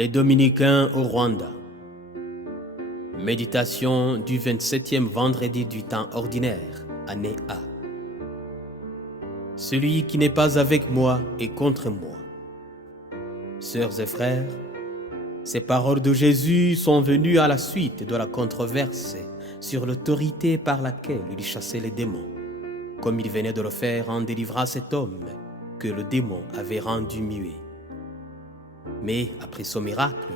Les Dominicains au Rwanda. Méditation du 27e vendredi du temps ordinaire, année A. Celui qui n'est pas avec moi est contre moi. Sœurs et frères, ces paroles de Jésus sont venues à la suite de la controverse sur l'autorité par laquelle il chassait les démons, comme il venait de le faire en délivrant cet homme que le démon avait rendu muet. Mais après ce miracle,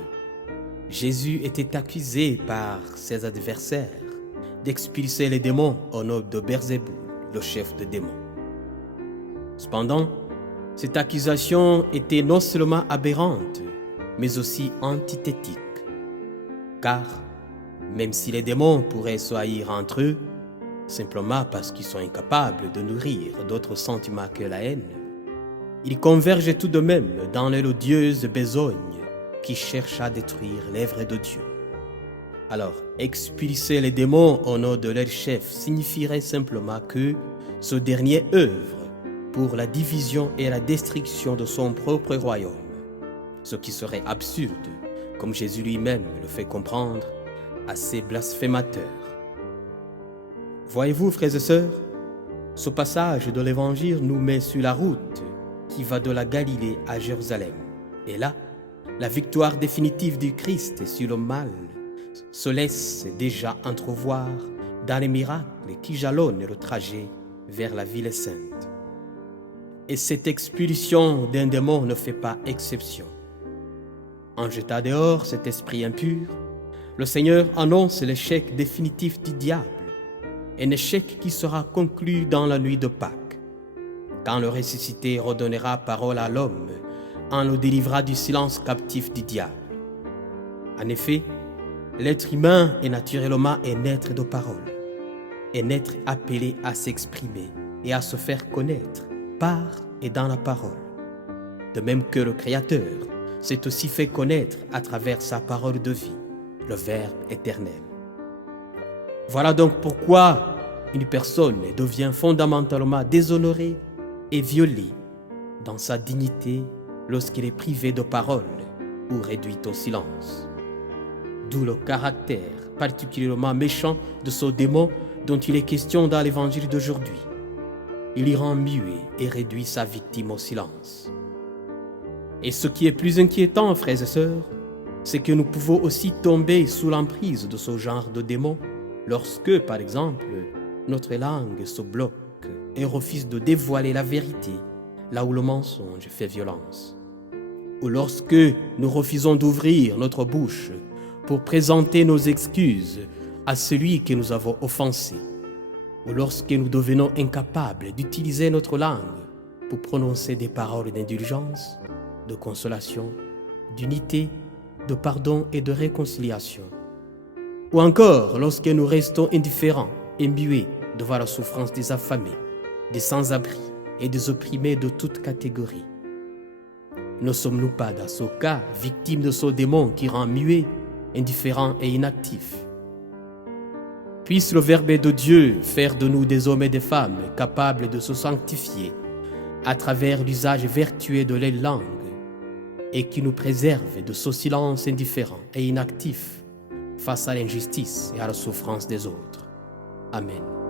Jésus était accusé par ses adversaires d'expulser les démons au nom de Belzéboul, le chef des démons. Cependant, cette accusation était non seulement aberrante, mais aussi antithétique. Car, même si les démons pourraient se haïr entre eux, simplement parce qu'ils sont incapables de nourrir d'autres sentiments que la haine, ils convergent tout de même dans l'odieuse besogne qui cherche à détruire l'œuvre de Dieu. Alors, expulser les démons au nom de leur chef signifierait simplement que ce dernier œuvre pour la division et la destruction de son propre royaume, ce qui serait absurde, comme Jésus lui-même le fait comprendre à ses blasphémateurs. Voyez-vous, frères et sœurs, ce passage de l'Évangile nous met sur la route qui va de la Galilée à Jérusalem. Et là, la victoire définitive du Christ sur le mal se laisse déjà entrevoir dans les miracles qui jalonnent le trajet vers la ville sainte. Et cette expulsion d'un démon ne fait pas exception. En jetant dehors cet esprit impur, le Seigneur annonce l'échec définitif du diable, un échec qui sera conclu dans la nuit de Pâques, quand le ressuscité redonnera parole à l'homme en le délivrant du silence captif du diable. En effet, l'être humain est naturellement un être de parole, un être appelé à s'exprimer et à se faire connaître par et dans la parole. De même que le Créateur s'est aussi fait connaître à travers sa parole de vie, le Verbe éternel. Voilà donc pourquoi une personne devient fondamentalement déshonorée et violée dans sa dignité lorsqu'il est privé de parole ou réduit au silence. D'où le caractère particulièrement méchant de ce démon dont il est question dans l'évangile d'aujourd'hui. Il y rend muet et réduit sa victime au silence. Et ce qui est plus inquiétant, frères et sœurs, c'est que nous pouvons aussi tomber sous l'emprise de ce genre de démon lorsque, par exemple, notre langue se bloque et refuse de dévoiler la vérité là où le mensonge fait violence. Ou lorsque nous refusons d'ouvrir notre bouche pour présenter nos excuses à celui que nous avons offensé. Ou lorsque nous devenons incapables d'utiliser notre langue pour prononcer des paroles d'indulgence, de consolation, d'unité, de pardon et de réconciliation. Ou encore lorsque nous restons indifférents et muets devant la souffrance des affamés, des sans-abri et des opprimés de toute catégorie. Ne sommes-nous pas dans ce cas victimes de ce démon qui rend muets, indifférents et inactifs? Puisse le Verbe de Dieu faire de nous des hommes et des femmes capables de se sanctifier à travers l'usage vertueux de les langues et qui nous préserve de ce silence indifférent et inactif face à l'injustice et à la souffrance des autres. Amen.